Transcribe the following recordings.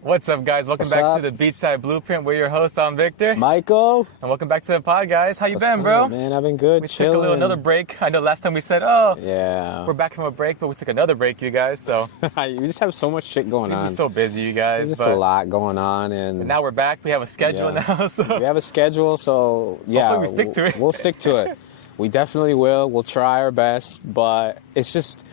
What's up, guys? Welcome back to the Beachside Blueprint. We're your hosts. I'm Victor. Michael. And welcome back to the pod, guys. How you been, bro? Man, I've been good. We took another break. I know last time we said, we're back from a break, but we took another break, you guys. So we just have so much shit going on. We're so busy, you guys. There's just a lot going on, and now we're back. We have a schedule now. So we have a schedule, so hopefully we stick to it. We'll stick to it. We definitely will. We'll try our best, but it's just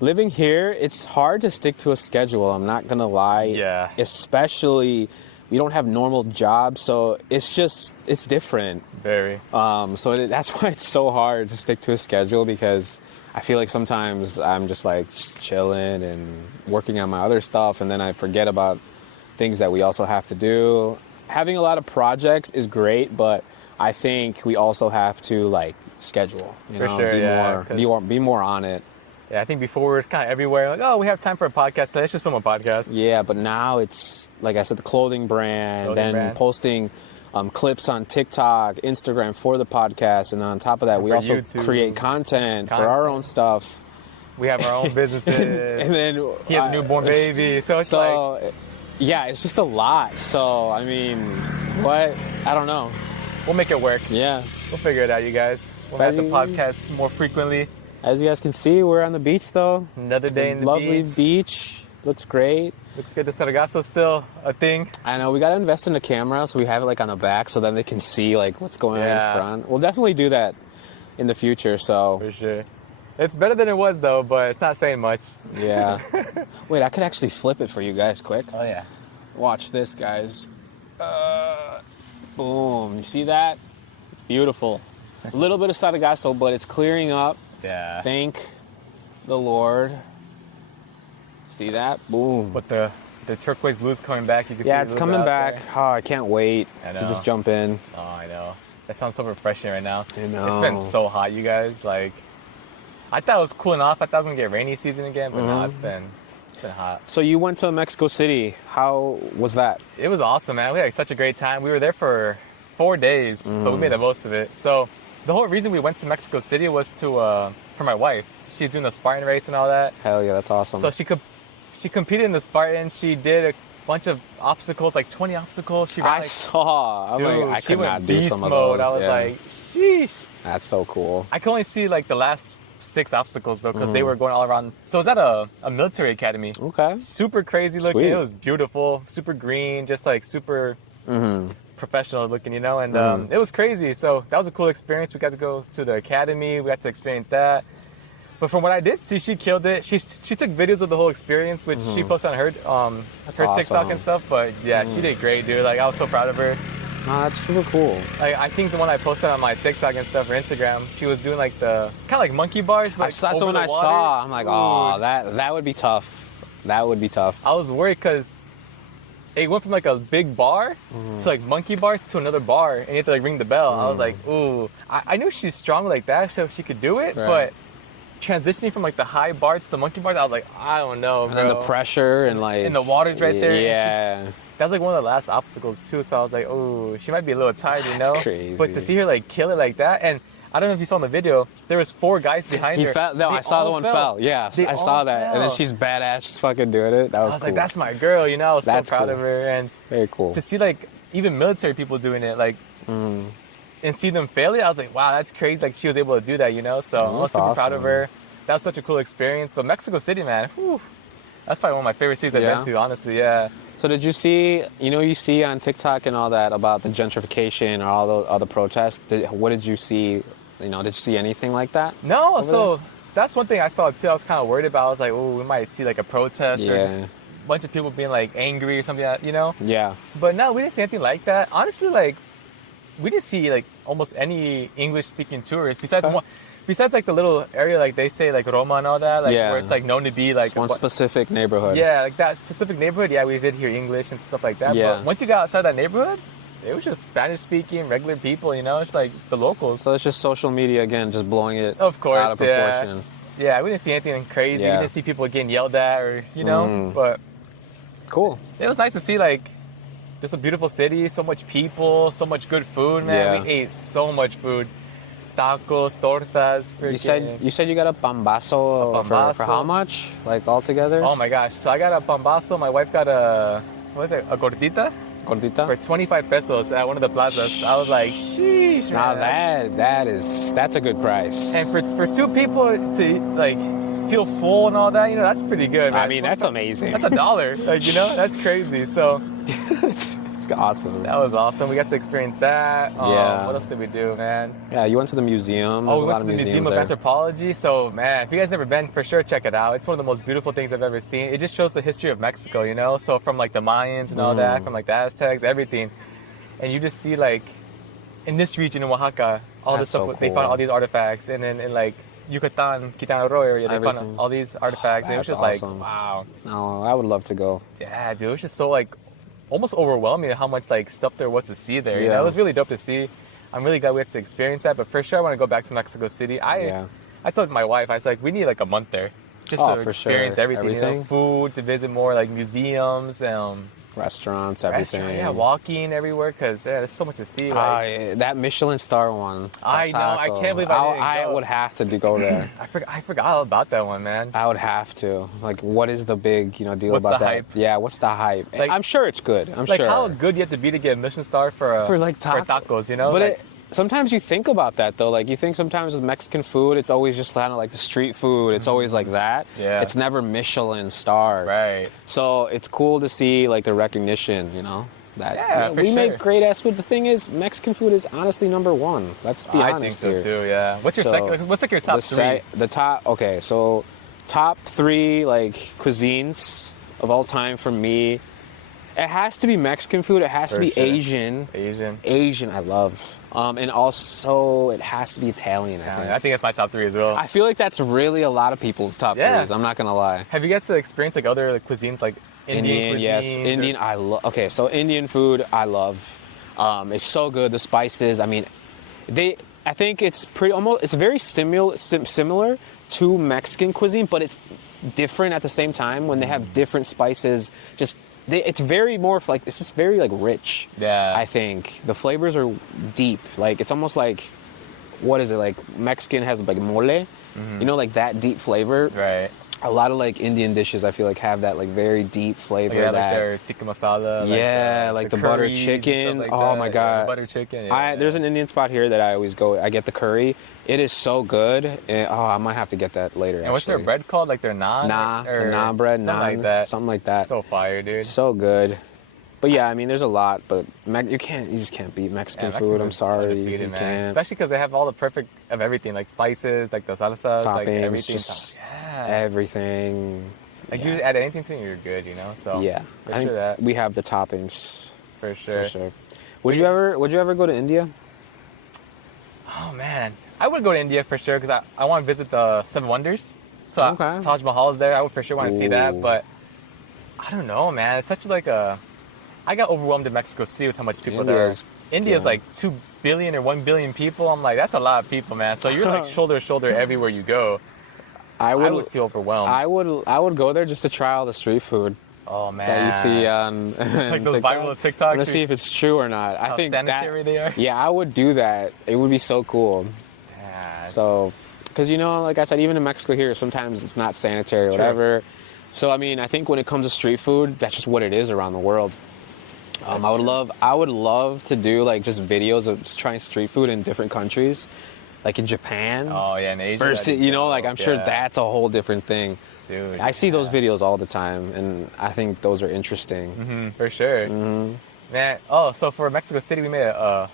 living here. It's hard to stick to a schedule. I'm not gonna lie. Yeah. Especially, we don't have normal jobs, so it's different. Very. So that's why it's so hard to stick to a schedule, because I feel like sometimes I'm just chilling and working on my other stuff, and then I forget about things that we also have to do. Having a lot of projects is great, but I think we also have to schedule. Be more on it. Yeah, I think before we were kind of everywhere, we have time for a podcast, so let's just film a podcast. Yeah, but now it's, like I said, the clothing brand, posting clips on TikTok, Instagram for the podcast, and on top of that, we also YouTube, create content for our own stuff. We have our own businesses. And then he has a newborn baby, so it's yeah, it's just a lot. So, I mean, but I don't know. We'll make it work. Yeah. We'll figure it out, you guys. We'll have the podcast more frequently. As you guys can see, we're on the beach, though. Another day in the lovely beach. Looks great. Looks good. The Sargasso's still a thing. I know. We got to invest in a camera, so we have it on the back, so then they can see what's going on in front. We'll definitely do that in the future. So for sure. It's better than it was, though, but it's not saying much. Yeah. Wait, I could actually flip it for you guys quick. Oh, yeah. Watch this, guys. Boom. You see that? It's beautiful. A little bit of Sargasso, but it's clearing up. Yeah. Thank the Lord. See that? Boom. But the turquoise blue's coming back. You can see it's coming back. There. Oh, I can't wait to just jump in. Oh, I know. That sounds so refreshing right now. I know. It's been so hot, you guys. I thought it was cooling off. I thought it was going to get rainy season again, but now it's been hot. So you went to Mexico City. How was that? It was awesome, man. We had such a great time. We were there for 4 days, but we made the most of it. So the whole reason we went to Mexico City was for my wife. She's doing the Spartan race and all that. Hell yeah, that's awesome. So she competed in the Spartan. She did a bunch of obstacles, 20 obstacles. She ran, I saw. I could not do some of mode. those. I was like, sheesh. That's so cool. I could only see the last 6 obstacles though, because they were going all around. So it was at a military academy. Okay. Super crazy looking. Sweet. It was beautiful. Super green. Just super professional looking, and it was crazy. So that was a cool experience. We got to go to the academy. We got to experience that. But from what I did see, she killed it. She took videos of the whole experience, which she posted on her awesome. TikTok and stuff. But yeah, she did great, dude. I was so proud of her. No, that's super cool. I think the one I posted on my TikTok and stuff or Instagram, she was doing the kind of monkey bars. But that's the one I saw. I'm like, oh, that would be tough. That would be tough. I was worried because it went from a big bar to monkey bars to another bar, and you have to ring the bell. I was like, ooh. I knew she's strong like that, so she could do it, but transitioning from the high bar to the monkey bars, I was like, I don't know, bro. And the pressure and and the water's right there. Yeah. That was one of the last obstacles too, so I was like, oh, she might be a little tired, That's crazy. But to see her kill it like that, and I don't know if you saw in the video, there was 4 guys behind her. Fell. No, I saw the one fell. Yeah, I saw that. Fell. And then she's badass, just fucking doing it. That was cool. I was like, that's my girl, I was so proud of her. And very cool. To see even military people doing it, and see them fail it, I was like, wow, that's crazy. She was able to do that, So I was super proud of her. That was such a cool experience. But Mexico City, man, whew, that's probably one of my favorite cities I've been to, honestly, yeah. So did you see, you see on TikTok and all that about the gentrification or all those other protests? What did you see? Did you see anything like that? No, so that's one thing I saw too. I was kind of worried about. I was like, oh, we might see a protest or just a bunch of people being angry or something, Yeah. But no, we didn't see anything like that. Honestly, we didn't see almost any English-speaking tourists besides one. Besides the little area they say Roma and all that, where it's known to be one specific neighborhood. Yeah, that specific neighborhood. Yeah, we did hear English and stuff like that. Yeah. But once you got outside that neighborhood, it was just Spanish speaking, regular people. It's the locals. So it's just social media again, just blowing it of course, out of proportion. Yeah, we didn't see anything crazy. We didn't see people getting yelled at or but cool. It was nice to see just a beautiful city, so much people, so much good food, man. Yeah. We ate so much food. Tacos, tortas. You said you got a pambazo. For how much? Altogether? Oh my gosh! So I got a pambazo. My wife got a what is it, a gordita? Gordita? For 25 pesos at one of the plazas. I was like, sheesh, Now man. that's a good price. And for two people to like feel full and all that, that's pretty good, man. I mean, that's amazing. That's $1. Like, that's crazy. So It's awesome. that was awesome. We got to experience that. Yeah. What else did we do, man? Yeah, you went to the museum. Oh, There's we a went lot to the of Museum of there. Anthropology. So, man, if you guys never been, for sure check it out. It's one of the most beautiful things I've ever seen. It just shows the history of Mexico, So from like the Mayans and all that, from like the Aztecs, everything. And you just see like in this region in Oaxaca, all this That's stuff, so they cool. found all these artifacts. And then in like Yucatan, Quintana Roo area, they Everything. found all these artifacts. And it was That's just awesome. like, wow. No, I would love to go. Yeah, dude, it was just so like almost overwhelming how much like stuff there was to see there. Yeah. It was really dope to see. I'm really glad we had to experience that. But for sure, I want to go back to Mexico City. I told my wife, I was like, we need like a month there just to for experience sure. everything. Food, to visit more like museums, Restaurants, everything. yeah, walking everywhere because there's so much to see. Like, That Michelin star one. I know, I can't believe I didn't go. would have to go there. I forgot all about that one, man. I would have to. Like, what is the big, deal What's about the that? hype? Yeah, what's the hype? Like- I'm sure it's good. I'm Like sure. how good you have to be to get a Michelin star for like tacos, But Like, sometimes you think about that though. Like you think sometimes with Mexican food, it's always just kind of like the street food. It's always like that. Yeah. It's never Michelin star. right. So it's cool to see like the recognition. That Yeah, for we sure. make great ass food. The thing is, Mexican food is honestly number one. Let's be I honest think so here. too. Yeah. What's your second? What's like your top three? The top. Okay, so top three like cuisines of all time for me. It has to be Mexican food. It has to For be sure. Asian. Asian. Asian, I love. And also, it has to be Italian. I think that's my top three as well. I feel like that's really a lot of people's top Yeah. threes. I'm not gonna lie. Have you guys to experience like other cuisines like Indian cuisines? Yes, or- Indian. I love. Okay, so Indian food, I love. It's so good. The spices. I mean, I think it's pretty almost. It's very similar to Mexican cuisine, but it's different at the same time when they have different spices. It's very more like it's just very like rich. Yeah. I think the flavors are deep. Like it's almost like, what is it like? Mexican has like mole, like that deep flavor. Right. A lot of like Indian dishes, I feel like have that like very deep flavor. Yeah, that, like their tikka masala. like the butter curries and chicken. stuff like Oh that. my Yeah, god, the butter chicken. Yeah. There's an Indian spot here that I always go. I get the curry. It is so good. And, I might have to get that later. And what's their bread called? Like their naan? The naan bread, something like that. Something like that. So fire, dude. So good. But yeah, I mean, there's a lot, but you just can't beat Mexican Yeah, food. I'm Mexico's sorry, undefeated, you man. can't. Especially because they have all the perfect of everything, like spices, like the salsas, like Toppings, everything. just Yeah. everything. Like you just add anything to it, you're good, So Yeah, for I think sure that. we have the toppings For sure. for sure. Would you ever go to India? Oh man, I would go to India for sure because I want to visit the Seven Wonders. So Okay. Taj Mahal is there. I would for sure want to see that, Ooh. but I don't know, man. It's such like a. I got overwhelmed in Mexico City with how much people there are. India's like 2 billion or 1 billion people. I'm like, that's a lot of people, man. So you're like shoulder to shoulder everywhere you go. I would feel overwhelmed. I would go there just to try all the street food Oh man, that you see on like those TikTok. viral TikToks. To see if it's true or not. I how think sanitary they are. Yeah, I would do that. It would be so cool. Yeah, So, because like I said, even in Mexico here, sometimes it's not sanitary or True. whatever. So I mean, I think when it comes to street food, that's just what it is around the world. I would love to do like just videos of just trying street food in different countries, like in Japan. Oh yeah, in Asia. Versus, that'd be like dope. I'm sure Yeah. that's a whole different thing. Dude, I see those yeah. videos all the time, and I think those are interesting. For sure. Man, so for Mexico City, we made a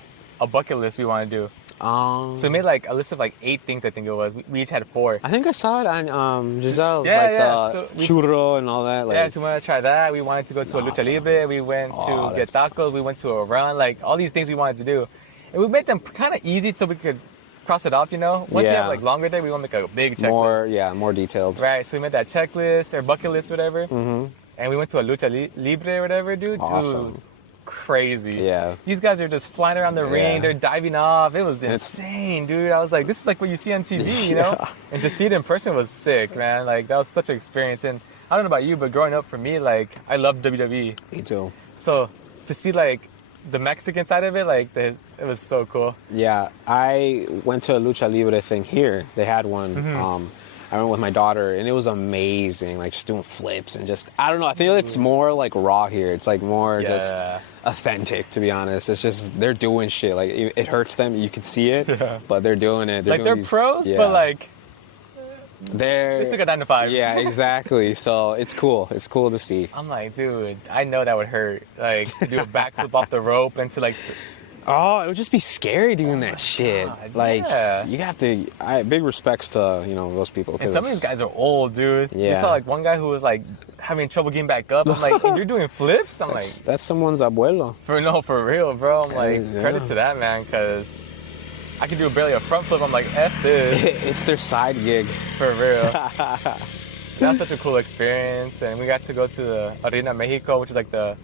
bucket list we want to do. So we made like a list of like 8 things, I think it was. We each had 4. I think I saw it on Giselle's, Yeah, like yeah, the so we- churro and all that. Like, Yeah, so we wanted to try that. We wanted to go to a Lucha Awesome. Libre. We went Oh, to get tacos. We went to a run. Like all these things we wanted to do. And we made them kind of easy so we could cross it off, Once we Yeah. have like longer day, we want to make a big checklist. more detailed. Right, so we made that checklist or bucket list, whatever. Mm-hmm. And we went to a Lucha Libre or whatever, dude. Awesome. Dude, crazy. Yeah. These guys are just flying around the ring. Yeah. They're diving off. It was It's- insane, dude. I was like, this is like what you see on TV, Yeah. And to see it in person was sick, man. Like, that was such an experience. And I don't know about you, but growing up for me, like, I love WWE. Me too. So to see, like, the Mexican side of it, like, it was so cool. Yeah, I went to a Lucha Libre thing here. They had one. I went with my daughter, and it was amazing. Like just doing flips and just I don't know. I think it's more like raw here. It's like more just authentic, to be honest. It's just they're doing shit. Like it hurts them. You can see it, but they're doing it. Like they're pros, but like they still got 9 to 5. Yeah, exactly. So it's cool. It's cool to see. I'm like, dude, I know that would hurt. Like to do a backflip off the rope and to like. Oh, it would just be scary doing that shit. God, like you have to. Big respects to those people. And some of these guys are old, dude. Yeah. You saw like one guy who was like having trouble getting back up. I'm like, and you're doing flips. I'm like, that's someone's abuelo. For real, bro. I'm like, credit to that man, because I can do barely a front flip. I'm like, F this. It's their side gig. For real. That's such a cool experience. And we got to go to the Arena Mexico, which is like the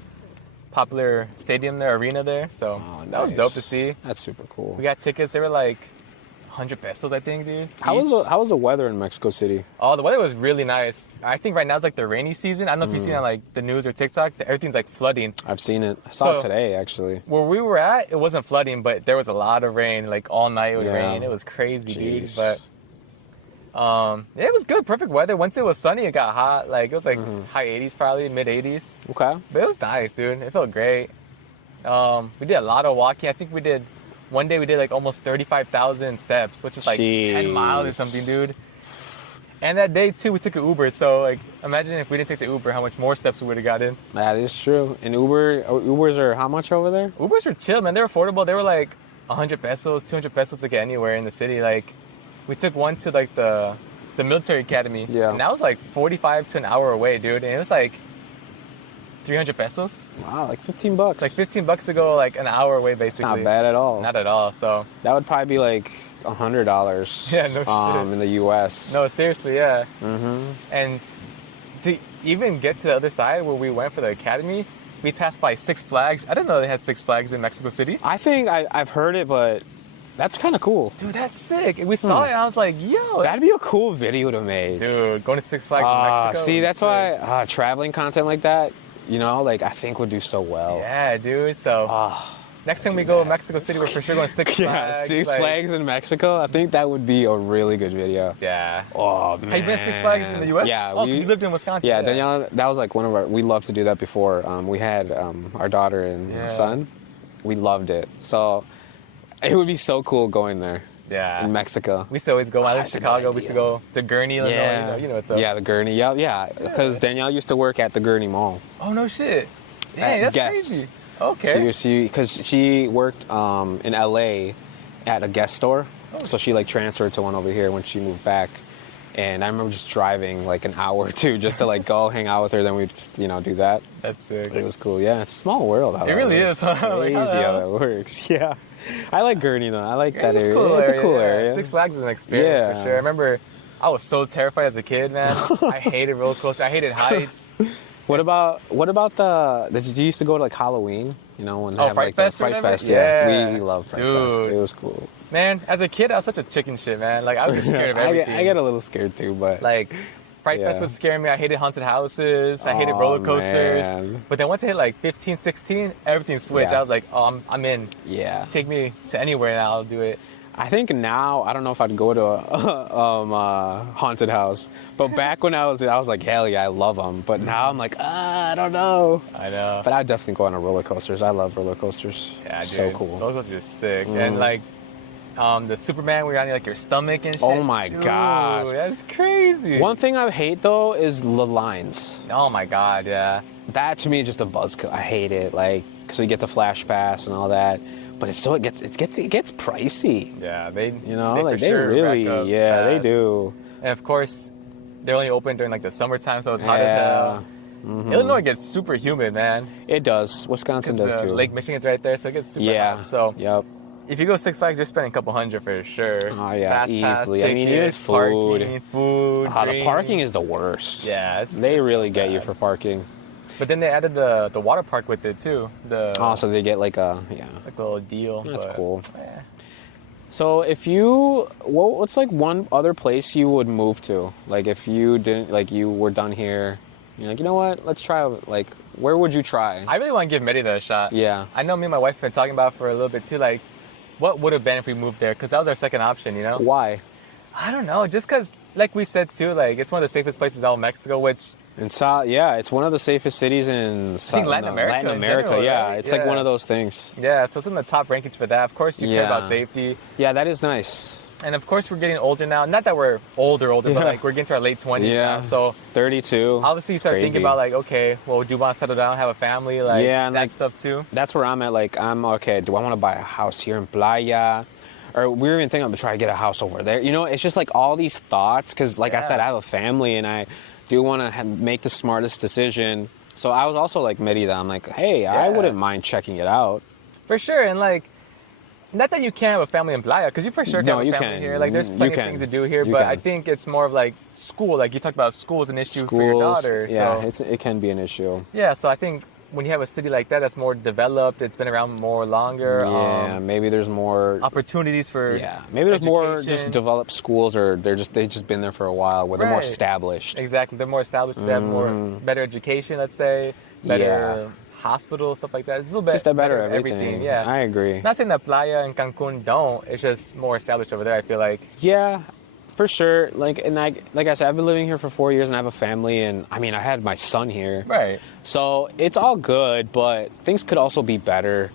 popular stadium there, arena there. So that was dope to see. That's super cool. We got tickets. They were like 100 pesos, I think, dude. How was the weather in Mexico City? Oh, the weather was really nice. I think right now it's like the rainy season. I don't know if you've seen it on like the news or TikTok. Everything's like flooding. I've seen it. I saw it today, actually. Where we were at, it wasn't flooding, but there was a lot of rain. Like all night it would rain. It was crazy, dude. But it was good. Perfect weather. Once it was sunny, it got hot. Like it was like high 80s, probably mid 80s. Okay. But it was nice, dude. It felt great. We did a lot of walking. I think one day we did like almost 35,000 steps, which is like 10 miles or something, dude. And that day too, we took an Uber. So like, imagine if we didn't take the Uber, how much more steps we would have gotten. That is true. And Ubers are how much over there? Ubers are chill, man. They're affordable. They were like 100 pesos, 200 pesos to get anywhere in the city. Like, we took one to like the military academy. Yeah. And that was like 45 to an hour away, dude. And it was like 300 pesos. Wow, like $15. Like $15 to go like an hour away, basically. Not bad at all. Not at all. So that would probably be like $100. Yeah, no shit. In the U.S. No, seriously, yeah. And to even get to the other side where we went for the academy, we passed by Six Flags. I didn't know they had Six Flags in Mexico City. I think I've heard it, but that's kind of cool. Dude, that's sick. And we saw it, and I was like, yo. That'd be a cool video to make. Dude, going to Six Flags in Mexico. See, that's why traveling content like that, like I think would do so well. Yeah, dude. So next time we go to Mexico City, we're for sure going to Six Flags. Yeah, Six Flags in Mexico. I think that would be a really good video. Yeah. Oh, man. Have you been to Six Flags in the U.S.? Yeah. Oh, because you lived in Wisconsin. Yeah, Danielle, that was like we loved to do that before. We had our daughter and son. We loved it. So it would be so cool going there. Yeah. In Mexico. We used to always go. I live in Chicago. We used to go to Gurney, Illinois. Yeah. You know what's up. Yeah, the Gurney. Yeah. Because Danielle used to work at the Gurney Mall. Oh, no shit. Dang, that's crazy. Okay. Because she worked in LA at a Guess store. So she like transferred to one over here when she moved back. And I remember just driving like an hour or two just to like go hang out with her. Then we just, do that. That's sick. It was cool. Yeah, it's a small world. It really is. Huh? Crazy how that works. Yeah. I like Gurney though. I like that area. Cool it's a cool area. Six Flags is an experience for sure. I remember I was so terrified as a kid, man. I hated roller coasters. I hated heights. What about did you used to go to like Halloween? When they have Fright like Fest the Fright Fest? Yeah. We love Fright Fest. It was cool. Man, as a kid, I was such a chicken shit, man. Like I was scared of everything. I get a little scared too, but like Fright Fest would scare me. I hated haunted houses. I hated roller coasters. Man. But then once I hit like 15, 16, everything switched. I was like, I'm in. Yeah. Take me to anywhere and I'll do it. I think now, I don't know if I'd go to a haunted house. But back when I was like, hell yeah, I love them. But now I'm like, I don't know. I know. But I'd definitely go on roller coasters. I love roller coasters. Yeah, dude. So cool. Roller coasters are sick. And like the Superman where you're on like your stomach and shit. Oh my gosh. That's crazy. One thing I hate though is the lines. Oh my god, yeah. That to me is just a buzzkill. I hate it. Like, so you get the flash pass and all that. But it gets pricey. Yeah, they really they do. And of course, they're only open during like the summertime, so it's hot as hell. Illinois gets super humid, man. It does. Wisconsin does too. Lake Michigan's right there, so it gets super hot. So if you go to Six Flags, you're spending a couple hundred for sure. Oh yeah, Fast easily. Pass, tickets, even food. The parking is the worst. Yeah, they really get you for parking. But then they added the water park with it too. So they get like a little deal. That's cool. Yeah. So what's like one other place you would move to? Like if you didn't, like you were done here, you're like, you know what? Let's try. Like, where would you try? I really want to give Merida a shot. Yeah. I know me and my wife have been talking about it for a little bit too. Like, what would have been if we moved there? Because that was our second option. Why? I don't know. Just because like we said too, like it's one of the safest places out in Mexico, which It's one of the safest cities in Latin America. Latin America, general, yeah. right? It's like one of those things. Yeah, so it's in the top rankings for that. Of course, you care about safety. Yeah, that is nice. And of course, we're getting older now. Not that we're older, but like we're getting to our late 20s now. So 32. obviously, you start thinking about like, okay, well, do you want to settle down, have a family, like and that like, stuff too? That's where I'm at. Like, I'm okay. Do I want to buy a house here in Playa? Or we were even thinking I'm gonna try to get a house over there. You know, it's just like all these thoughts. Because, like I said, I have a family, and I do want to make the smartest decision. So I was also like Merida. I'm like, hey, I wouldn't mind checking it out. For sure, and like. Not that you can't have a family in Playa, because you for sure can have a family here. Like, there's plenty of things to do here, but I think it's more of like school. Like, you talked about school is an issue for your daughter. Yeah, so. it can be an issue. Yeah, so I think when you have a city like that that's more developed, it's been around more longer. Yeah, maybe there's more opportunities for maybe there's more education. just developed schools, or they've just been there for a while, where they're more established. Exactly, they're more established. They have better education, let's say, better hospital, stuff like that. It's a little bit just better everything. Yeah, I agree. Not saying that Playa and Cancun don't. It's just more established over there, I feel like. Yeah, for sure. Like I said, I've been living here for 4 years and I have a family, and I mean, I had my son here. Right. So it's all good, but things could also be better.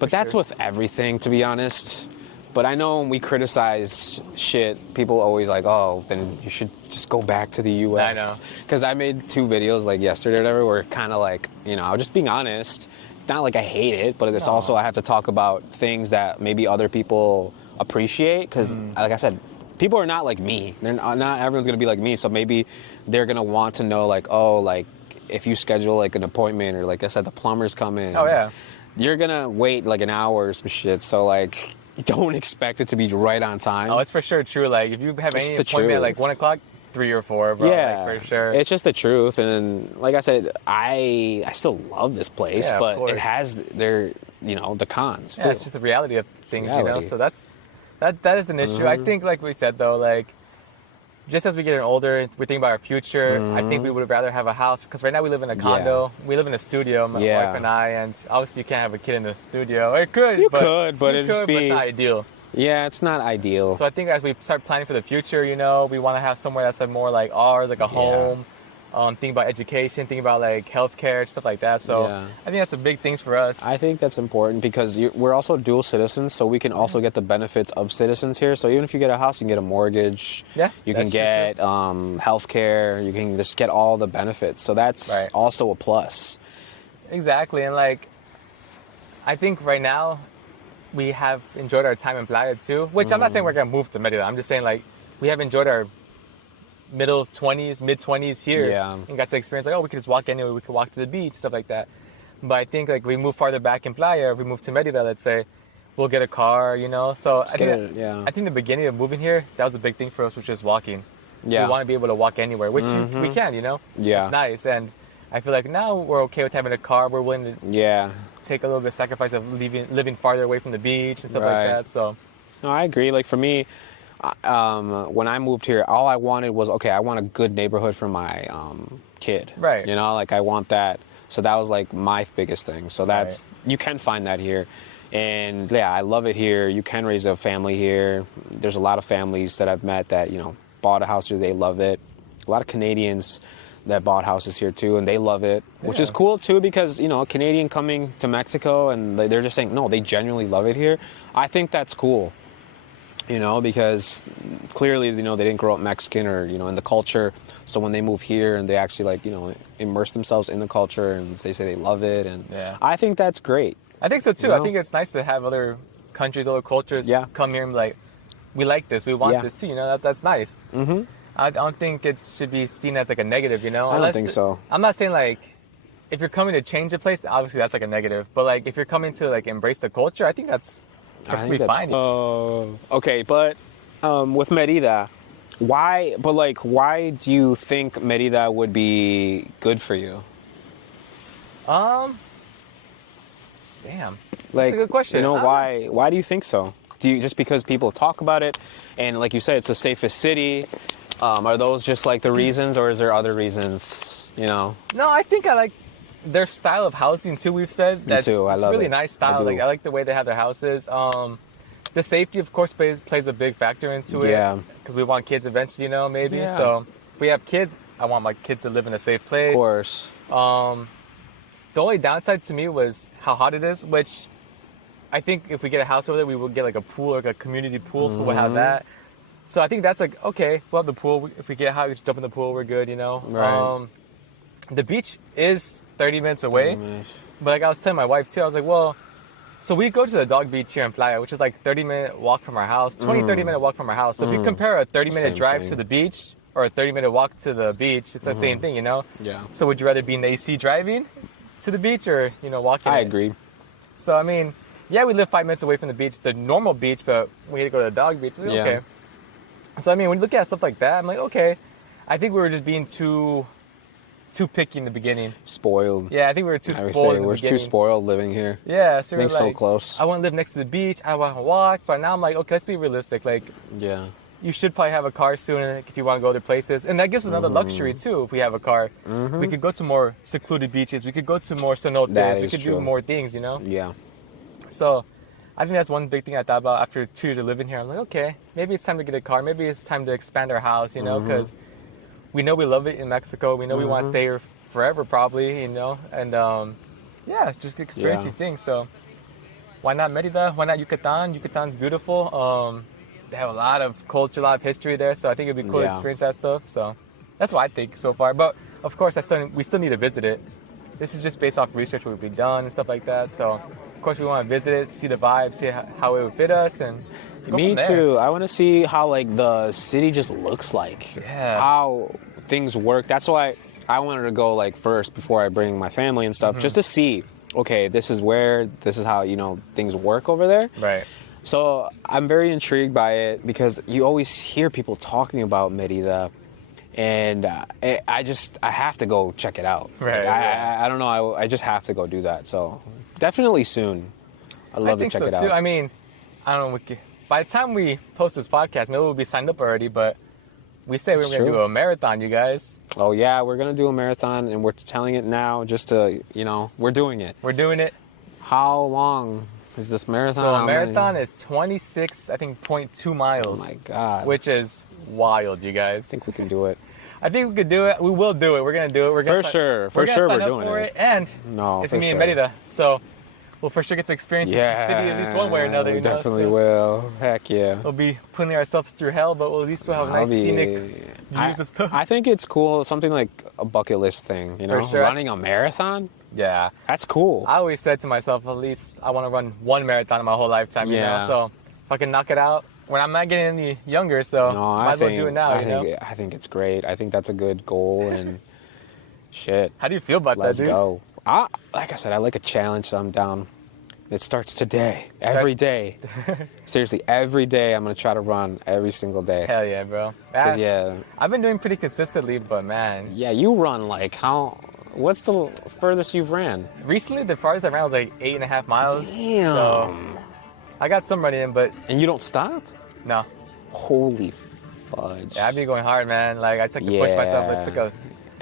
But that's with everything, to be honest. But I know when we criticize shit, people always like, oh, then you should just go back to the U.S. I know. Because I made 2 videos like yesterday or whatever, where kind of like, you know, I was just being honest. It's not like I hate it, but it's also I have to talk about things that maybe other people appreciate. Because like I said, people are not like me. Not everyone's going to be like me. So maybe they're going to want to know like, oh, like if you schedule like an appointment, or like I said, the plumber's coming. Oh, yeah. You're going to wait like an hour or some shit. So like, don't expect it to be right on time. Oh, it's for sure true. Like, if you have any appointment at like 1 o'clock, 3 or 4, bro. Yeah, like, for sure. It's just the truth. And like I said, I still love this place, but it has the cons. Yeah, too. it's just the reality of things, you know. So that is an issue. I think, like we said though, like just as we get older, we think about our future. I think we would rather have a house, because right now we live in a condo. We live in a studio, my wife and I, and obviously you can't have a kid in the studio. It could, you could, but it's not ideal. Yeah, it's not ideal. So I think as we start planning for the future, you know, we want to have somewhere that's like more like ours, like a home. Think about education, think about like healthcare, stuff like that. So I think that's a big thing for us. I think that's important, because we're also dual citizens, so we can also get the benefits of citizens here. So even if you get a house, you can get a mortgage. Yeah, you can get healthcare. You can just get all the benefits. So that's also a plus. Exactly, and like I think right now we have enjoyed our time in Playa too. Which I'm not saying we're gonna move to Merida. I'm just saying like we have enjoyed our mid 20s here, and got to experience like, oh, we could just walk anywhere, we could walk to the beach, stuff like that. But I think like we move farther back in Playa, if we move to Merida, let's say, we'll get a car, you know. So I think the beginning of moving here, that was a big thing for us, which is walking. We want to be able to walk anywhere, which we can, you know. It's nice, and I feel like now we're okay with having a car. We're willing to take a little bit of sacrifice of living farther away from the beach and stuff like that. So no, I agree. Like for me, when I moved here, all I wanted was, okay, I want a good neighborhood for my kid. Right. You know, like I want that. So that was like my biggest thing. So that's, you can find that here. And yeah, I love it here. You can raise a family here. There's a lot of families that I've met that, you know, bought a house here, they love it. A lot of Canadians that bought houses here too, and they love it, which is cool too, because, you know, a Canadian coming to Mexico and they're just saying, no, they genuinely love it here. I think that's cool. You know, because clearly, you know, they didn't grow up Mexican or, you know, in the culture. So when they move here and they actually, like, you know, immerse themselves in the culture and they say they love it. And I think that's great. I think so, too. You know? I think it's nice to have other countries, other cultures come here and be like, we like this, we want this, too. You know, that's nice. I don't think it should be seen as, like, a negative, you know? I don't think so. I'm not saying, like, if you're coming to change a place, obviously that's, like, a negative. But, like, if you're coming to, like, embrace the culture, I think that's... fine. Okay, but with Merida, why do you think Merida would be good for you? Damn. Like, that's a good question. You know, why do you think so? Do you just because people talk about it, and like you said, it's the safest city? Are those just like the reasons, or is there other reasons? You know? No, I think I like their style of housing too. We've said Me too. I love really it. nice style. Like I like the way they have their houses. The safety, of course, plays a big factor into it. Yeah. Because we want kids eventually, maybe. Yeah. So if we have kids, I want my kids to live in a safe place. Of course. The only downside to me was how hot it is, which I think if we get a house over there, we will get like a pool, like a community pool, so we'll have that. So I think that's like, okay, we'll have the pool. If we get hot, we just jump in the pool, we're good, Right. The beach is 30 minutes away. But like I was telling my wife too, I was like, well, so we go to the dog beach here in Playa, which is like 30-minute walk from our house, 30-minute walk from our house. So if you compare a 30-minute drive to the beach or a 30-minute walk to the beach, it's the same thing, Yeah. So would you rather be in the AC driving to the beach or, walking? I agree. So, I mean, yeah, we live 5 minutes away from the beach, the normal beach, but we had to go to the dog beach. It's like, okay. So, I mean, when you look at stuff like that, I'm like, okay, I think we were just being too picky in the beginning. Spoiled. Yeah, I think we were too I would spoiled say in the we're beginning. too spoiled living here. Yeah, so Being we're like, so close. I want to live next to the beach. I want to walk. But now I'm like, okay, let's be realistic. Like, Yeah. you should probably have a car soon if you want to go other places. And that gives us another luxury, too, if we have a car. We could go to more secluded beaches. We could go to more cenotes. That We is could true. do more things, Yeah. So I think that's one big thing I thought about after 2 years of living here. I was like, okay, maybe it's time to get a car. Maybe it's time to expand our house, because we know we love it in Mexico. We know we want to stay here forever, probably, and yeah, just experience these things. So why not Merida? Why not Yucatan? Yucatan's beautiful. They have a lot of culture, a lot of history there. So I think it'd be cool to experience that stuff. So that's what I think so far. But of course, we still need to visit it. This is just based off research what we've done and stuff like that. So of course we want to visit it, see the vibe, see how it would fit us, and go Me from there. too. I want to see how like the city just looks like. Yeah. How things work. That's why I wanted to go like first before I bring my family and stuff, just to see. Okay, this is how things work over there. Right. So I'm very intrigued by it because you always hear people talking about Merida, and I have to go check it out. Right. I don't know. I just have to go do that. So definitely soon. I'd love to check it out. Too. I mean, I don't know. By the time we post this podcast, maybe we'll be signed up already. But we say we were going to do a marathon, you guys. Oh yeah, we're gonna do a marathon, and we're telling it now just to we're doing it. We're doing it. How long is this marathon? So a marathon is 26, I think, 0.2 miles. Oh my god. Which is wild, you guys. I think we can do it. I think we could do it. We will do it. We're gonna do it. We're gonna For sure we're sign up doing for it. And No, it's for gonna be in sure. Merida. So we'll for sure get to experience the city at least one way or another. We definitely will. Heck yeah. We'll be putting ourselves through hell, but at least we'll have nice scenic views of stuff. I think it's cool. Something like a bucket list thing. For sure. Running a marathon. Yeah. That's cool. I always said to myself, at least I want to run one marathon in my whole lifetime. Yeah. So if I can knock it out when I'm not getting any younger, so might as well do it now. I think it's great. I think that's a good goal and shit. How do you feel about Let's that, dude? go. Like I said, I like a challenge, so I'm down. It starts today. Every day. Seriously, every day I'm going to try to run every single day. Hell yeah, bro. 'Cause, yeah. I've been doing pretty consistently, but man. Yeah, you run like what's the furthest you've ran? Recently, the farthest I ran was like 8.5 miles. Damn. So I got some running in, but And you don't stop? no. Holy fudge. Yeah, I've been going hard, man. Like, I just like to push myself. It's like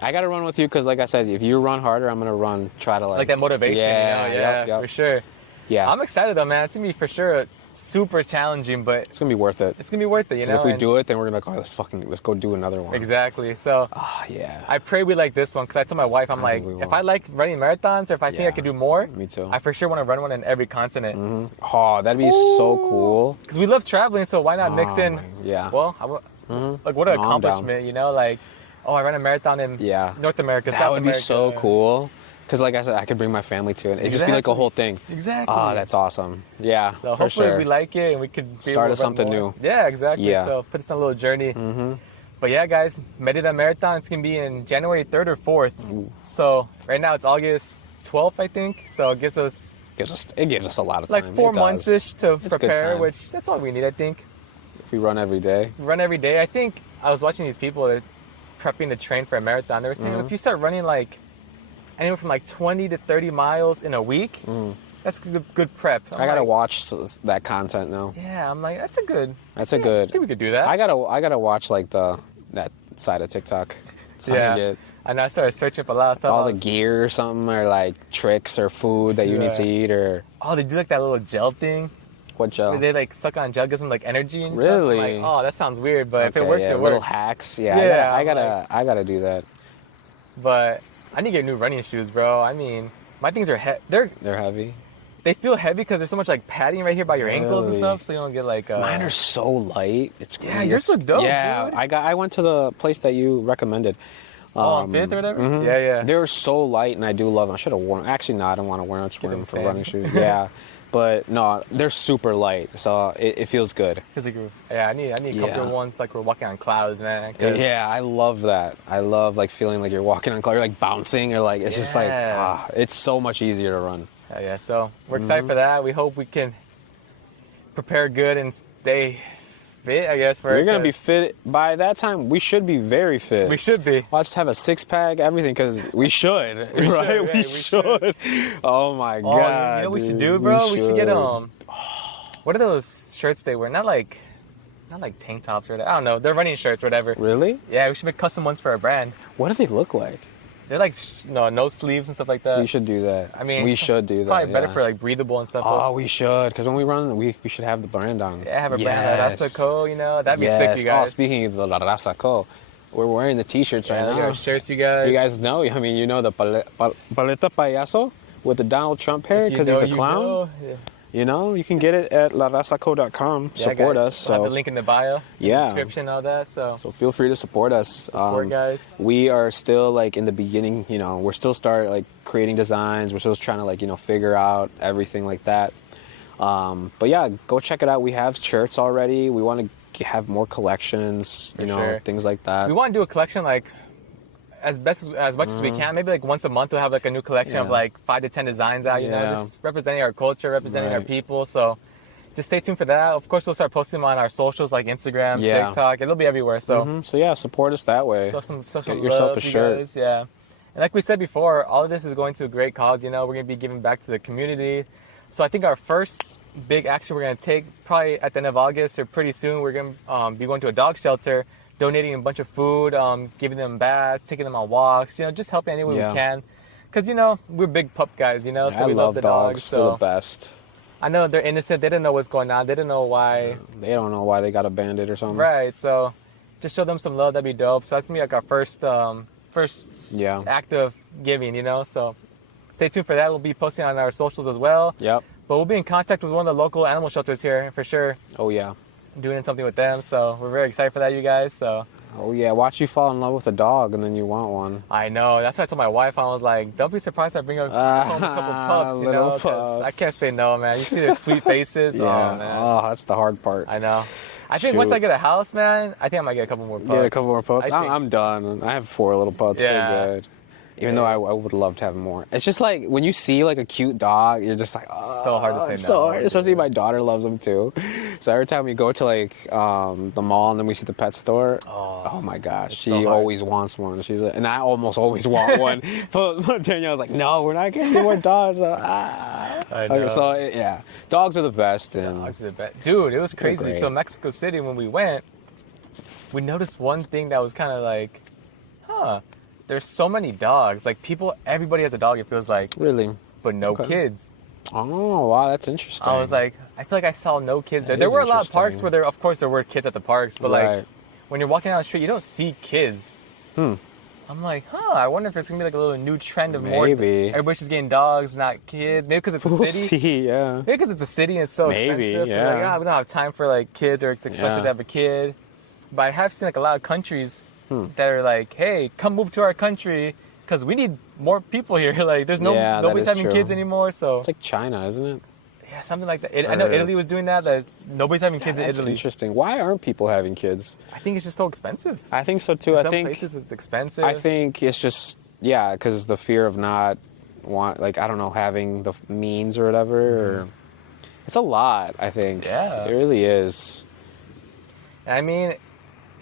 I got to run with you because, like I said, if you run harder, I'm going to try to like that motivation, Yep. for sure. Yeah. I'm excited though, man. It's gonna be for sure super challenging, but It's going to be worth it. it's gonna be worth it, you know? If we And do it, then we're going to go, let's go do another one. Exactly. So Yeah. I pray we like this one because I told my wife, I'm I like, think we if will. I like running marathons or if I think I Yeah. could do more, Me too. I for sure want to run one in every continent. Oh, that'd be so cool. Because we love traveling, so why not mix in? Yeah. Well, like what an No, I'm down. accomplishment, you know? Like, oh, I ran a marathon in North America, That South would America. be so cool. Because, like I said, I could bring my family to it. It'd just be like a whole thing. Exactly. Oh, that's awesome. Yeah, So for hopefully sure. we like it and we could be Start able us to run something more. new. Yeah, exactly. Yeah. So put us on a little journey. But yeah, guys, Merida Marathon, it's going to be in January 3rd or 4th. So right now it's August 12th, I think. So it gives us It gives us a lot of time. like 4 It does. months-ish to It's good prepare, time. which that's all we need, I think. If we run every day. Run every day. I think I was watching these people that prepping to train for a marathon. They were saying if you start running like anywhere from like 20 to 30 miles in a week, that's good prep. I gotta watch that content now. Yeah, I'm like, that's a good. That's a I good. think we could do that. I gotta watch like that side of TikTok. Trying to get And I started searching up a lot of stuff. all the gear or something, or like tricks or food that you need to eat, or Oh, they do like that little gel thing. What gel? They like suck on gel, gives them like energy and Really? stuff. I'm like, oh, that sounds weird, but if it Okay, works, yeah, it little works. hacks. Yeah, Yeah, I gotta do that. But I need to get new running shoes, bro. I mean, my things are They're heavy. they feel heavy because there's so much like padding right here by your ankles and Really? stuff, so you don't get like. Mine are so light. It's Yeah, crazy. yours look dope, Yeah, dude. I went to the place that you recommended. On Fifth or whatever. Mhm. Yeah. They were so light, and I do love them. I should have worn. Actually, no, I don't want to wear them. I'm just Get wearing them them for sand. running shoes. Yeah, but no, they're super light, so it feels good. Physical. Yeah, I need comfortable Yeah. ones like we're walking on clouds, man. 'cause- Yeah, I love that. I love like feeling like you're walking on clouds, you're like bouncing, or like it's just like Yeah. it's so much easier to run. Yeah. So we're excited for that. We hope we can prepare good and stay fit, I guess. You're gonna be fit by that time. We should be very fit. We should be. I'll just have a six-pack, everything, because we should, right? yeah, we we should. Oh my Oh, god! you know what we should dude. do, bro? We should get what are those shirts they wear? Not like tank tops or whatever. I don't know. They're running shirts, whatever. Really? Yeah, we should make custom ones for our brand. What do they look like? They're like no sleeves and stuff like that. We should do that. I mean, we should do that. Probably better yeah. for like breathable and stuff. Oh, we should, because when we run, we should have the brand on. Yeah, have a brand La Raza Co. You know, that'd be sick, you guys. Oh, speaking of the La Raza Co., we're wearing the T-shirts Yeah, right look at now. our shirts, you guys. You guys know, I mean, you know the paleta payaso with the Donald Trump hair If you because he's know, a you clown. know. Yeah. You know, you can get it at larasaco.com. Yeah, Support guys. us. We'll have So, the link in the bio, Yeah. description, all that. So feel free to support us. support, guys. We are still like in the beginning. You know, we're still like creating designs. We're still trying to like figure out everything like that. But yeah, go check it out. We have shirts already. We want to have more collections. For sure. Things like that. We want to do a collection like as much as we can. Maybe like once a month we'll have like a new collection of Yeah. like 5 to 10 designs out. You know, Yeah. just representing our culture, representing our Right. people. So just stay tuned for that. Of course, we'll start posting them on our socials like Instagram, Yeah. TikTok. It'll be everywhere. So. So yeah, support us that way. So some social Get yourself love, a you shirt. guys, yeah. And like we said before, all of this is going to a great cause. You know, we're going to be giving back to the community. So I think our first big action we're going to take probably at the end of August or pretty soon, we're going to be going to a dog shelter, donating a bunch of food, giving them baths, taking them on walks, just helping any way Yeah. we can. Because, we're big pup guys, so I we love the dogs. They're the So best. I know they're innocent. They didn't know what's going on. They didn't know why. They don't know why they got abandoned or something. Right, so just show them some love. That'd be dope. So that's gonna be like our first Yeah. act of giving, So stay tuned for that. We'll be posting on our socials as well. Yep. But we'll be in contact with one of the local animal shelters here for sure, Oh yeah. doing something with them. So we're very excited for that, you guys. So Oh yeah. Watch you fall in love with a dog and then you want one. I know. That's why I told my wife. I was like, don't be surprised if I bring home a couple pups, little 'cause pups. I can't say no, man. You see their sweet faces. Yeah. Oh, man. Oh, that's the hard part. I know. I think once Shoot. I get a house, man, I think I might get a couple more pups. Get a couple more pups. I think I'm done. I have 4 little pups. Yeah. They're good. Even though I would love to have more. It's just like when you see like a cute dog, you're just like, oh, So hard to say it's no, so hard. dude. Especially my daughter loves them too. So every time we go to like the mall and then we see the pet store, oh my gosh, it's she so hard. always wants one. She's like, and I almost always want one. but Danielle's like, no, we're not getting any more dogs. I Okay, know. so yeah, dogs are the best. And Dogs are the best. Dude, it was crazy. great. So Mexico City, when we went, we noticed one thing that was kind of like, there's so many dogs. Like everybody has a dog, it feels like, really, but no Okay. kids. oh wow, that's interesting. I was like, I feel like I saw no kids there. That There is were a lot of parks interesting. where of course there were kids at the parks, but like Right. when you're walking down the street, you don't see kids. I'm like, I wonder if it's gonna be like a little new trend of more. Maybe. Everybody's just getting dogs, not kids. Maybe because it's a we'll city. see, yeah. Maybe because it's a city and it's so Maybe, expensive. So they're like, yeah. we don't have time for like kids, or it's expensive Yeah. to have a kid. But I have seen like a lot of countries that are like, hey, come move to our country because we need more people here. Like, there's Yeah, that nobody's is having true. kids anymore. So It's like China, isn't it? yeah, something like that. I know Or- Italy was doing that. That nobody's having kids in That's Italy. interesting. Why aren't people having kids? I think it's just so expensive. I think so too. In I some think places it's expensive. I think it's just because the fear of not having the means or whatever. Or, it's a lot. I think. Yeah. It really is. I mean,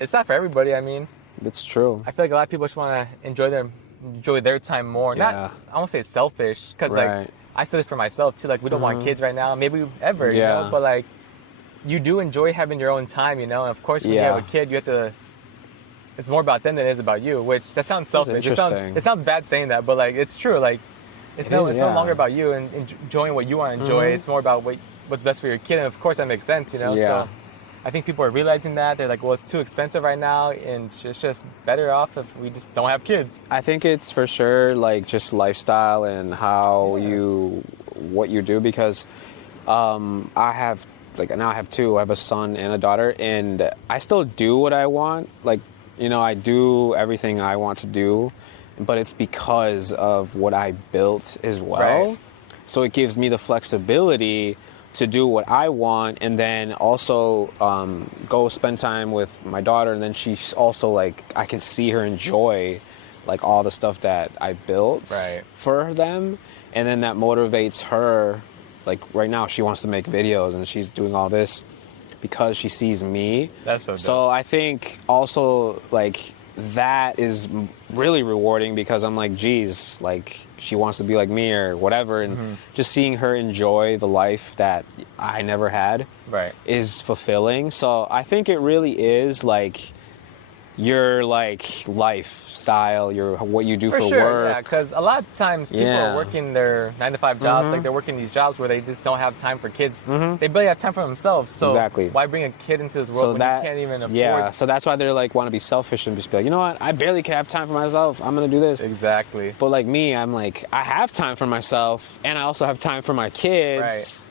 it's not for everybody. I mean, It's true. I feel like a lot of people just want to enjoy their time more. Yeah. Not, I won't say it's selfish, because Right. like I said this for myself too. Like, we don't want kids right now, maybe ever, you Yeah. know. But like, you do enjoy having your own time, you know. And of course, when you Yeah. have a kid, you have to. It's more about them than it is about you, which that sounds selfish. interesting. It sounds bad saying that, but like it's true. Like, it's no is, no yeah. longer about you and enjoying what you want to enjoy. It's more about what's best for your kid, and of course that makes sense, you know. Yeah. So I think people are realizing that. They're like, well, it's too expensive right now, and it's just better off if we just don't have kids. I think it's for sure like just lifestyle and what you do, because I have now I have two. I have a son and a daughter, and I still do what I want. Like, you know, I do everything I want to do, but it's because of what I built as well. Right. So it gives me the flexibility to do what I want, and then also go spend time with my daughter, and then she's also like, I can see her enjoy like all the stuff that I built for them, and then that motivates her. Like right now she wants to make videos and she's doing all this because she sees me. That's so dope. So I think also like that is really rewarding, because I'm like, geez, like she wants to be like me or whatever, and just seeing her enjoy the life that I never had is fulfilling. So I think it really is like your like lifestyle, what you do for sure, work. yeah, because a lot of times people are working their 9-to-5 jobs, like they're working these jobs where they just don't have time for kids. They barely have time for themselves. So why bring a kid into this world when you can't even afford? Yeah, so that's why they're like want to be selfish and just be like, you know what, I barely have time for myself. I'm gonna do this. Exactly. But like me, I'm like, I have time for myself, and I also have time for my kids. Right.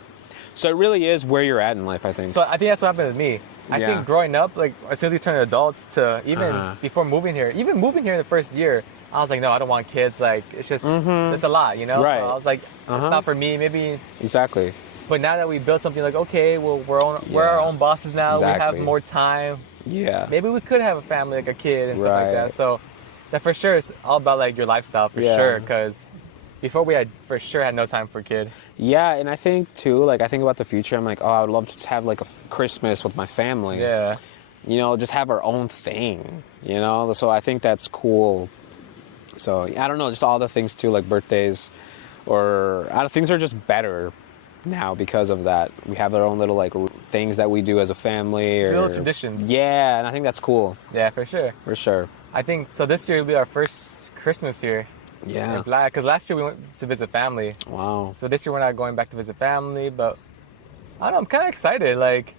So it really is where you're at in life, I think. So I think that's what happened with me. I think growing up, like as soon as we turned adults to even before moving here, even moving here in the first year, I was like, no, I don't want kids. Like it's just it's a lot, you know. Right. So I was like, it's not for me. Maybe. Exactly. But now that we built something, like okay, well we're our own bosses now. Exactly. We have more time. Yeah. Maybe we could have a family, like a kid and stuff like that. So that for sure is all about like your lifestyle for sure. Because before we had for sure had no time for a kid. Yeah, and I think too, like I think about the future, I'm like, oh, I would love to have like a Christmas with my family. Yeah. You know, just have our own thing, you know? So I think that's cool. So I don't know, just all the things too, like birthdays things are just better now because of that. We have our own little like things that we do as a family, or little traditions. Yeah, and I think that's cool. Yeah, for sure. For sure. I think so. This year will be our first Christmas here. Yeah. Because last year we went to visit family. Wow. So this year we're not going back to visit family, but I don't know. I'm kind of excited. Like,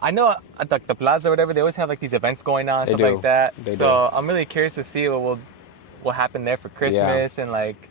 I know at the plaza or whatever, they always have like these events going on, stuff like that. So I'm really curious to see what will happen there for Christmas and like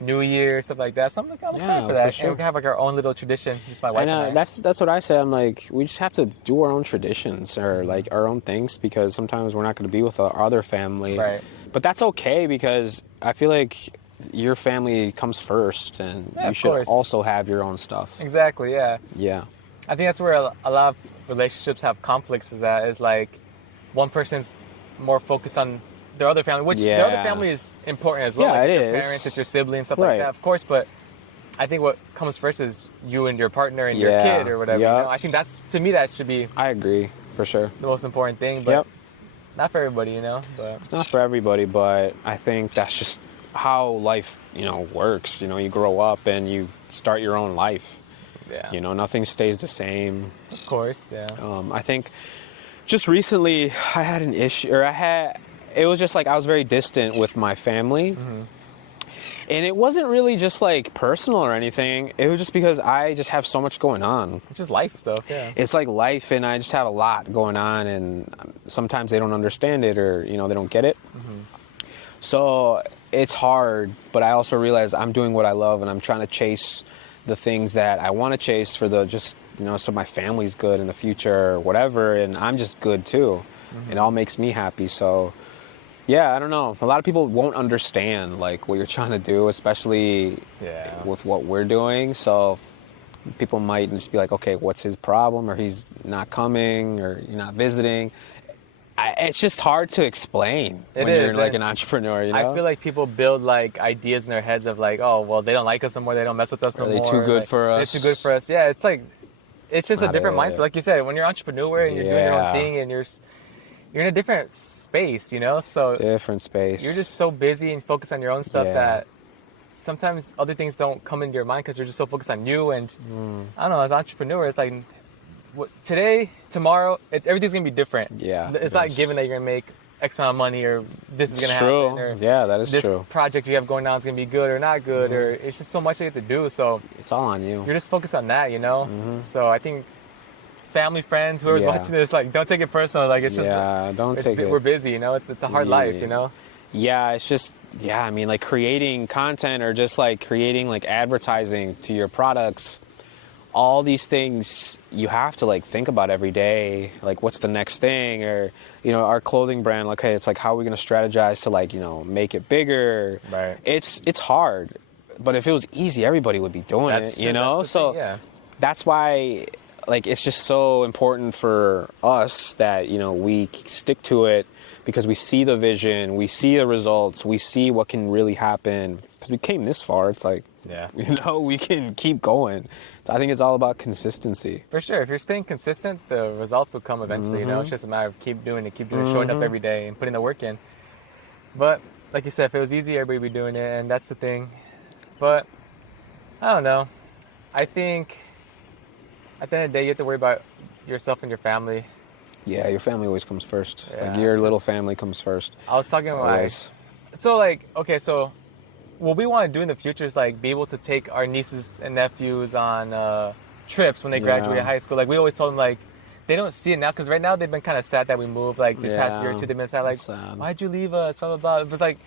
New Year, stuff like that. So I'm excited for that. For sure. And we can have like our own little tradition. Just my wife and I. That's what I say. I'm like, we just have to do our own traditions or like our own things, because sometimes we're not going to be with our other family. Right. But that's okay, because I feel like your family comes first, and you should also have your own stuff. Exactly, yeah. Yeah. I think that's where a lot of relationships have conflicts, is like one person's more focused on their other family, which their other family is important as well. Yeah, like it it's your is. parents, it's your siblings, stuff like that, of course, but I think what comes first is you and your partner and your kid or whatever. You know? I think to me, that should be I agree, for sure. the most important thing, but it's not for everybody, you know. But it's not for everybody, but I think that's just how life, you know, works. You know, you grow up and you start your own life. Yeah. You know, nothing stays the same. Of course, yeah. I think just recently I had an issue, it was just like I was very distant with my family. And it wasn't really just like personal or anything. It was just because I just have so much going on. It's just life stuff, yeah. It's like life, and I just have a lot going on, and sometimes they don't understand it, or, you know, they don't get it. So it's hard, but I also realize I'm doing what I love, and I'm trying to chase the things that I want to chase for so my family's good in the future or whatever, and I'm just good too. It all makes me happy. So yeah, I don't know. A lot of people won't understand like what you're trying to do, especially with what we're doing. So people might just be like, okay, what's his problem? Or he's not coming, or you're not visiting. It's just hard to explain when you're like an entrepreneur, you know? I feel like people build like ideas in their heads of like, oh, well, they don't like us anymore, they don't mess with us no more. Are they too good for us? They're too good for us. Yeah, it's like, it's just a different mindset. Like you said, when you're an entrepreneur and you're doing your own thing and you're in a different space, you know? So different space. You're just so busy and focused on your own stuff that sometimes other things don't come into your mind because you're just so focused on you. And I don't know, as an entrepreneur, it's like today, tomorrow, everything's gonna be different. Yeah. It's not given that you're gonna make X amount of money, or this is going to happen, or yeah, that is this true. project you have going on is going to be good or not good, or it's just so much you have to do. So It's all on you. you're just focused on that, you know? So I think family, friends, whoever's watching this, like, don't take it personal. Like, it's just, don't take it. We're busy, you know? It's a hard life, you know? Yeah, it's just, I mean, like creating content or just like creating like advertising to your products, all these things you have to like think about every day. Like, what's the next thing? Or, you know, our clothing brand, like, hey, it's like, how are we going to strategize to like, you know, make it bigger? Right. It's hard. But if it was easy, everybody would be doing it, you know? So that's why, like, it's just so important for us that, you know, we stick to it, because we see the vision, we see the results, we see what can really happen. Because we came this far, it's like, you know, we can keep going. So I think it's all about consistency. For sure. If you're staying consistent, the results will come eventually, you know? It's just a matter of keep doing it, showing up every day and putting the work in. But, like you said, if it was easy, everybody would be doing it, and that's the thing. But, I don't know. I think at the end of the day, you have to worry about yourself and your family. Yeah, your family always comes first. Like, your little family comes first. I was talking about, so like, okay, so what we want to do in the future is like be able to take our nieces and nephews on trips when they graduate high school. Like, we always told them, like, they don't see it now, because right now they've been kind of sad that we moved. Like, the past year or two, they've been sad, like, why'd you leave us, blah, blah, blah. It was like,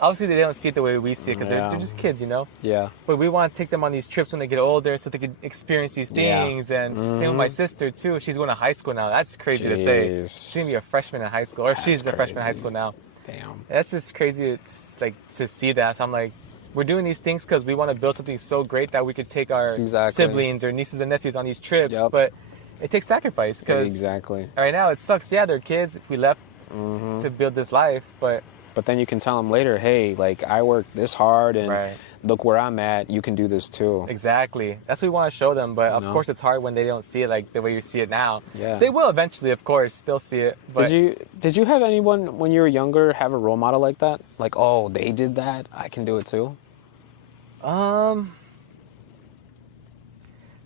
obviously they don't see it the way we see it, because they're just kids, you know? Yeah. But we want to take them on these trips when they get older so they can experience these things. And same with my sister, too. She's going to high school now. That's crazy to say. She's going to be a freshman in high school. Or she's a freshman in high school now. Damn. That's just crazy to see that. So I'm like, we're doing these things because we want to build something so great that we could take our siblings or nieces and nephews on these trips. But it takes sacrifice, because right now it sucks. Yeah, they're kids. We left to build this life, but then you can tell them later, hey, like, I worked this hard, and look where I'm at. You can do this too. Exactly. That's what we want to show them. But of course, it's hard when they don't see it like the way you see it now. Yeah. They will eventually, of course. They'll see it. But did you have anyone when you were younger have a role model like that? Like, oh, they did that, I can do it too.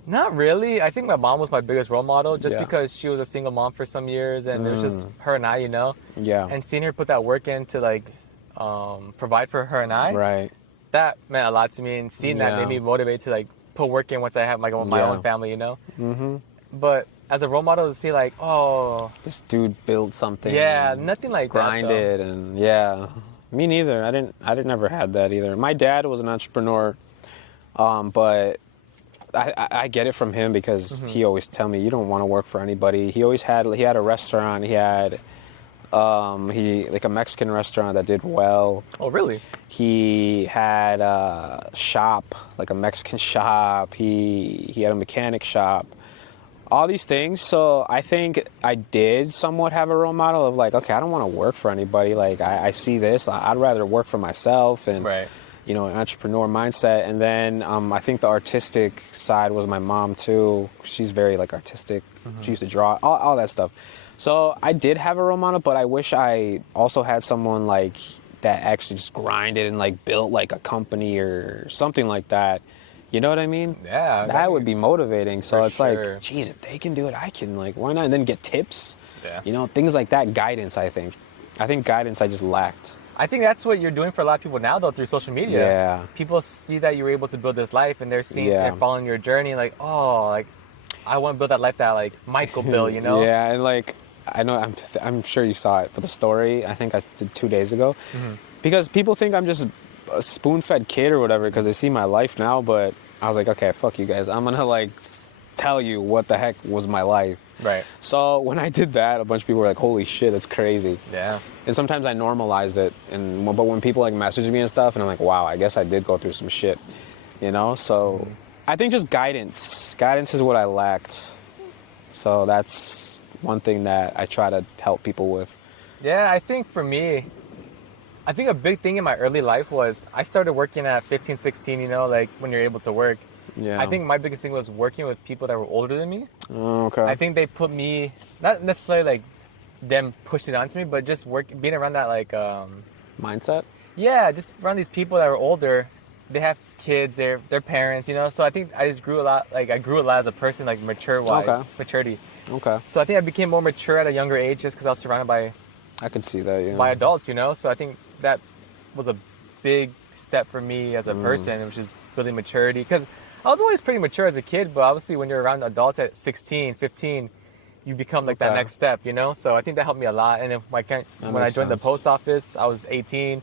Not really. I think my mom was my biggest role model, just because she was a single mom for some years, and it was just her and I, you know? Yeah. And seeing her put that work in to, like, provide for her and I. Right. That meant a lot to me, and seeing that made me motivated to, like, put work in once I have, like, my own family, you know? But as a role model, to see, like, oh, this dude built something. Yeah, nothing like grinded, and me neither. I didn't never had that either. My dad was an entrepreneur, but I get it from him, because he always tell me, you don't want to work for anybody. He had a restaurant. He had like a Mexican restaurant that did well. Oh, really? He had a shop, like a Mexican shop. He had a mechanic shop. All these things. So I think I did somewhat have a role model of, like, okay, I don't want to work for anybody. Like, I see this. I'd rather work for myself, and you know, an entrepreneur mindset. And then I think the artistic side was my mom too. She's very, like, artistic. She used to draw, all that stuff. So I did have a role model, but I wish I also had someone like that actually just grinded and like built like a company or something like that. You know what I mean? Yeah. That would be motivating. So it's sure. like, geez, if they can do it, I can. Like, why not? And then get tips. Yeah. You know, things like that. Guidance, I think. I think guidance I just lacked. I think that's what you're doing for a lot of people now, though, through social media. Yeah. People see that you're able to build this life, and they're seeing and following your journey. Like, oh, like, I want to build that life that, like, Michael built, you know? Yeah, and, like, I know, I'm sure you saw it, but the story, I think I did 2 days ago. Because people think I'm just a spoon-fed kid or whatever, because they see my life now, but I was like, okay, fuck you guys. I'm going to, like, tell you what the heck was my life. Right. So when I did that, a bunch of people were like, holy shit, that's crazy. Yeah. And sometimes I normalized it, but when people like message me and stuff, and I'm like, wow, I guess I did go through some shit, you know? So I think just guidance is what I lacked. So that's one thing that I try to help people with. Yeah, I think for me, I think a big thing in my early life was I started working at 15, 16, you know, like when you're able to work. Yeah. I think my biggest thing was working with people that were older than me. Oh, okay. I think they put me, not necessarily like them pushed it onto me, but just being around that like... mindset? Yeah, just around these people that were older. They have kids, they're parents, you know? So I think I just grew a lot, like I grew a lot as a person, like maturity. Okay. So I think I became more mature at a younger age just because I was surrounded by I could see that, yeah. by adults, you know? So I think that was a big step for me as a person, which is really maturity. Because I was always pretty mature as a kid, but obviously when you're around adults at 16, 15, you become like that next step, you know? So I think that helped me a lot. And then when I joined the post office, I was 18.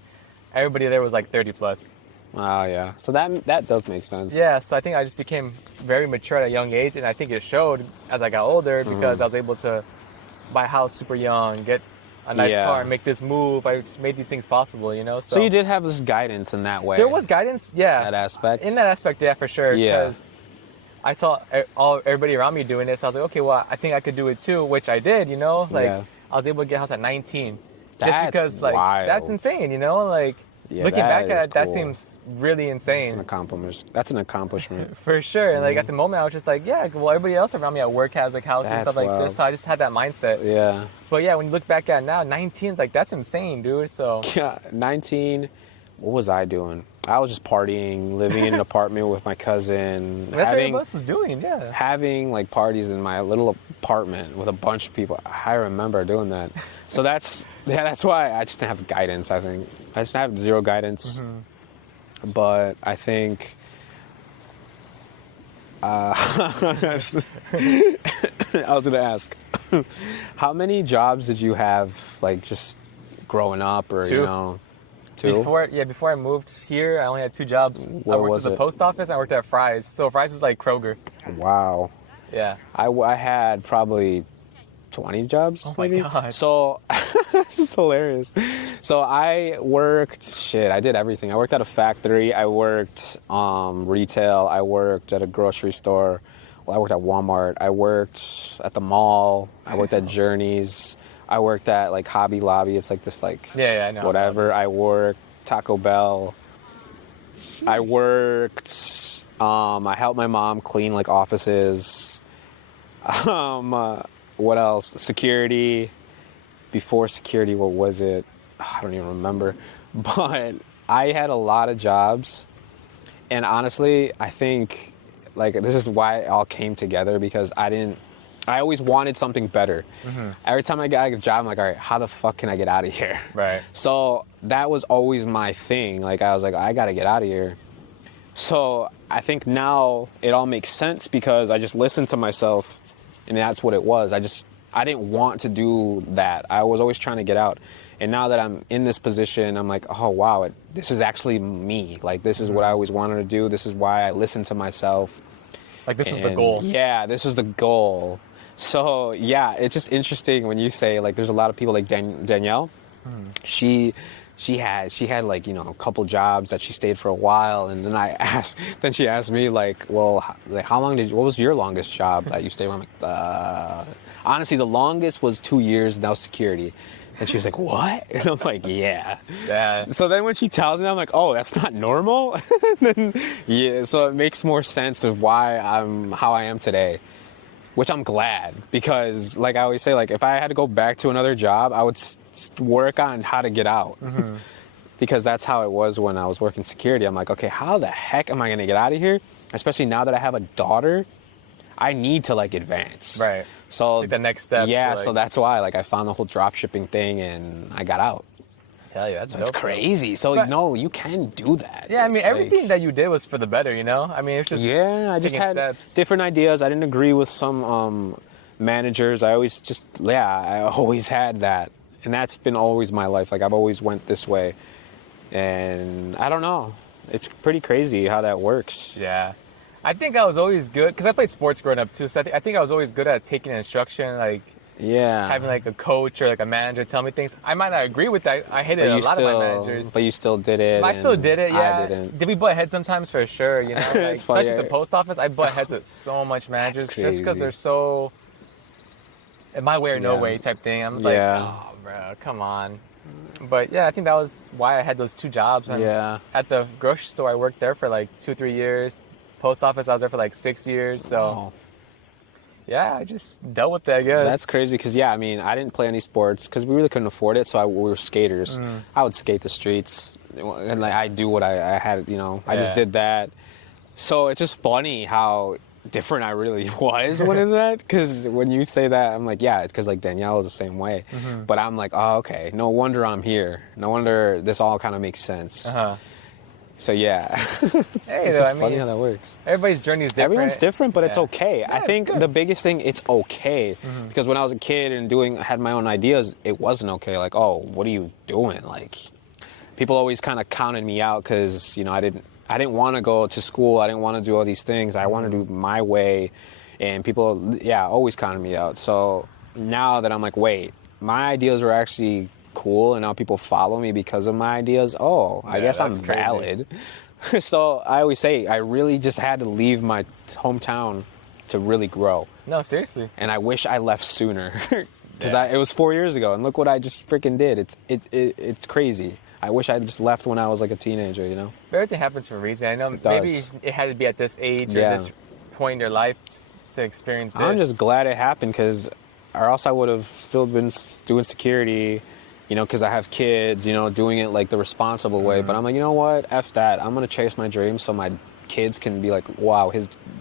Everybody there was like 30 plus. Wow, yeah. So that does make sense. Yeah, so I think I just became very mature at a young age, and I think it showed as I got older because I was able to buy a house super young, get a nice car, make this move. I just made these things possible, you know? So you did have this guidance in that way. There was guidance, yeah. That aspect? In that aspect, yeah, for sure. Because I saw everybody around me doing this. I was like, okay, well, I think I could do it too, which I did, you know? Like, I was able to get a house at 19. Just because, like, that's insane, you know? Like, looking back at it, that seems really insane. That's an accomplishment. For sure. And like at the moment, I was just like, yeah, well, everybody else around me at work has like houses and stuff like this. So I just had that mindset. Yeah. But yeah, when you look back at it now, 19 is like, that's insane, dude. So yeah, 19. What was I doing? I was just partying, living in an apartment with my cousin. That's what everybody else is doing, yeah. Having like parties in my little apartment with a bunch of people. I remember doing that. So that's why I just didn't have guidance, I think. I just have zero guidance. But I think I was going to ask, how many jobs did you have, like, just growing up or, 2. you know? 2? Before I moved here, I only had 2 jobs. What I worked at the post office, and I worked at Fry's. So Fry's is like Kroger. Wow. Yeah. I had probably 20 jobs. Oh my God. So this is hilarious. So I did everything. I worked at a factory. I worked retail. I worked at a grocery store. Well, I worked at Walmart. I worked at the mall. I worked at Journeys. I worked at like Hobby Lobby. It's like this like I know. Whatever. I worked Taco Bell. Jeez. I worked. I helped my mom clean like offices. What else? Security. Before security, what was it? I don't even remember. But I had a lot of jobs. And honestly, I think like this is why it all came together because I always wanted something better. Every time I got a job, I'm like, all right, how the fuck can I get out of here? Right. So that was always my thing. Like I was like, I got to get out of here. So I think now it all makes sense because I just listened to myself and that's what it was. I didn't want to do that. I was always trying to get out. And now that I'm in this position, I'm like, oh, wow, this is actually me. Like, this is what I always wanted to do. This is why I listened to myself. Like, this was the goal. Yeah, this was the goal. So, yeah, it's just interesting when you say, like, there's a lot of people like Danielle. She had like, you know, a couple jobs that she stayed for a while. And then she asked me, like, well, like, what was your longest job that you stayed with? I'm like, honestly, the longest was 2 years, and that was security. And she was like, what? And I'm like, yeah. So then when she tells me, I'm like, oh, that's not normal? Then, so it makes more sense of why I'm how I am today, which I'm glad. Because, like I always say, like, if I had to go back to another job, I would work on how to get out. Because that's how it was when I was working security. I'm like, okay, how the heck am I going to get out of here? Especially now that I have a daughter, I need to, like, advance. Right. So like the next step. Yeah, so that's why, like, I found the whole drop shipping thing and I got out. Hell yeah, that's crazy. So, no, you can do that. Yeah, I mean, everything that you did was for the better, you know? I mean, it's just I just had different ideas. I didn't agree with some managers. I always had that. And that's been always my life. Like, I've always went this way. And I don't know. It's pretty crazy how that works. Yeah. I think I was always good, because I played sports growing up too, so I think I was always good at taking instruction, like having like a coach or like a manager tell me things. I might not agree with that. I hated a lot of my managers. But you still did it. I still did it, yeah. I didn't. Did we butt heads sometimes? For sure, you know? Like, especially at the post office, I butt heads with so much managers just because they're so my way or no way type thing. I'm like, oh, bro, come on. But yeah, I think that was why I had those 2 jobs. And at the grocery store, I worked there for like 2-3 years. Post office, I was there for like 6 years. So yeah, I just dealt with it, I guess. That's crazy because, I mean, I didn't play any sports because we really couldn't afford it. So we were skaters. I would skate the streets and like I do what I had, you know, I just did that. So it's just funny how different I really was when that. Because when you say that, I'm like, yeah, it's because like Danielle was the same way. But I'm like, oh, okay, no wonder I'm here. No wonder this all kind of makes sense. So yeah, it's just funny how that works. Everybody's journey is different. Everyone's different, but it's okay. Yeah, I think the biggest thing, it's okay. Because when I was a kid and had my own ideas, it wasn't okay. Like, oh, what are you doing? Like, people always kind of counted me out because, you know, I didn't want to go to school. I didn't want to do all these things. I want to do my way. And people, always counted me out. So now that I'm like, wait, my ideas were actually cool, and now people follow me because of my ideas. I guess I'm valid. So I always say I really just had to leave my hometown to really grow. No, seriously. And I wish I left sooner because it was 4 years ago, and look what I just freaking did. It's crazy. I wish I just left when I was like a teenager, you know. But everything happens for a reason. I know maybe it had to be at this age or this point in your life to experience this. I'm just glad it happened, because or else I would have still been doing security, you know, because I have kids, you know, doing it like the responsible way. But I'm like, you know what? F that. I'm going to chase my dreams so my kids can be like, wow,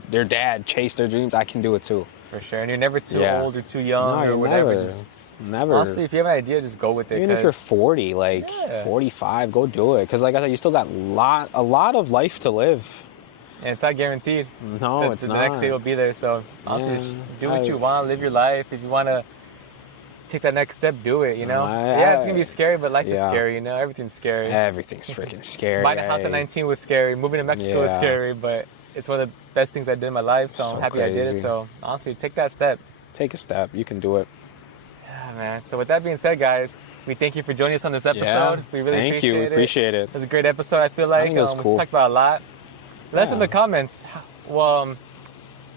their dad chased their dreams. I can do it too. For sure. And you're never too old or too young or whatever. Never. Honestly, if you have an idea, just go with it. Even if you're 40, 45, go do it. Because like I said, you still got a lot of life to live. And it's not guaranteed. No, it's not. The next day will be there. So honestly, do what you want. Live your life. If you want to take that next step, do it, you know? It's going to be scary, but life is scary, you know? Everything's scary. Everything's freaking scary. Buying a house at 19 was scary. Moving to Mexico was scary, but it's one of the best things I did in my life, so I'm happy I did it. So honestly, take that step. Take a step. You can do it. Yeah, man. So with that being said, guys, we thank you for joining us on this episode. We really appreciate it. It was a great episode, I feel like. I think it was cool. We talked about a lot. Let us know in the comments. Well,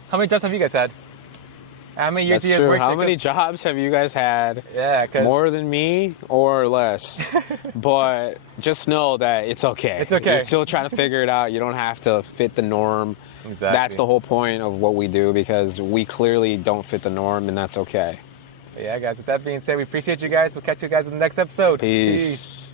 how many jobs have you guys had? How many years have you guys worked? How many jobs have you guys had? Yeah, more than me or less? But just know that it's okay. It's okay. You're still trying to figure it out. You don't have to fit the norm. Exactly. That's the whole point of what we do, because we clearly don't fit the norm, and that's okay. Yeah, guys. With that being said, we appreciate you guys. We'll catch you guys in the next episode. Peace.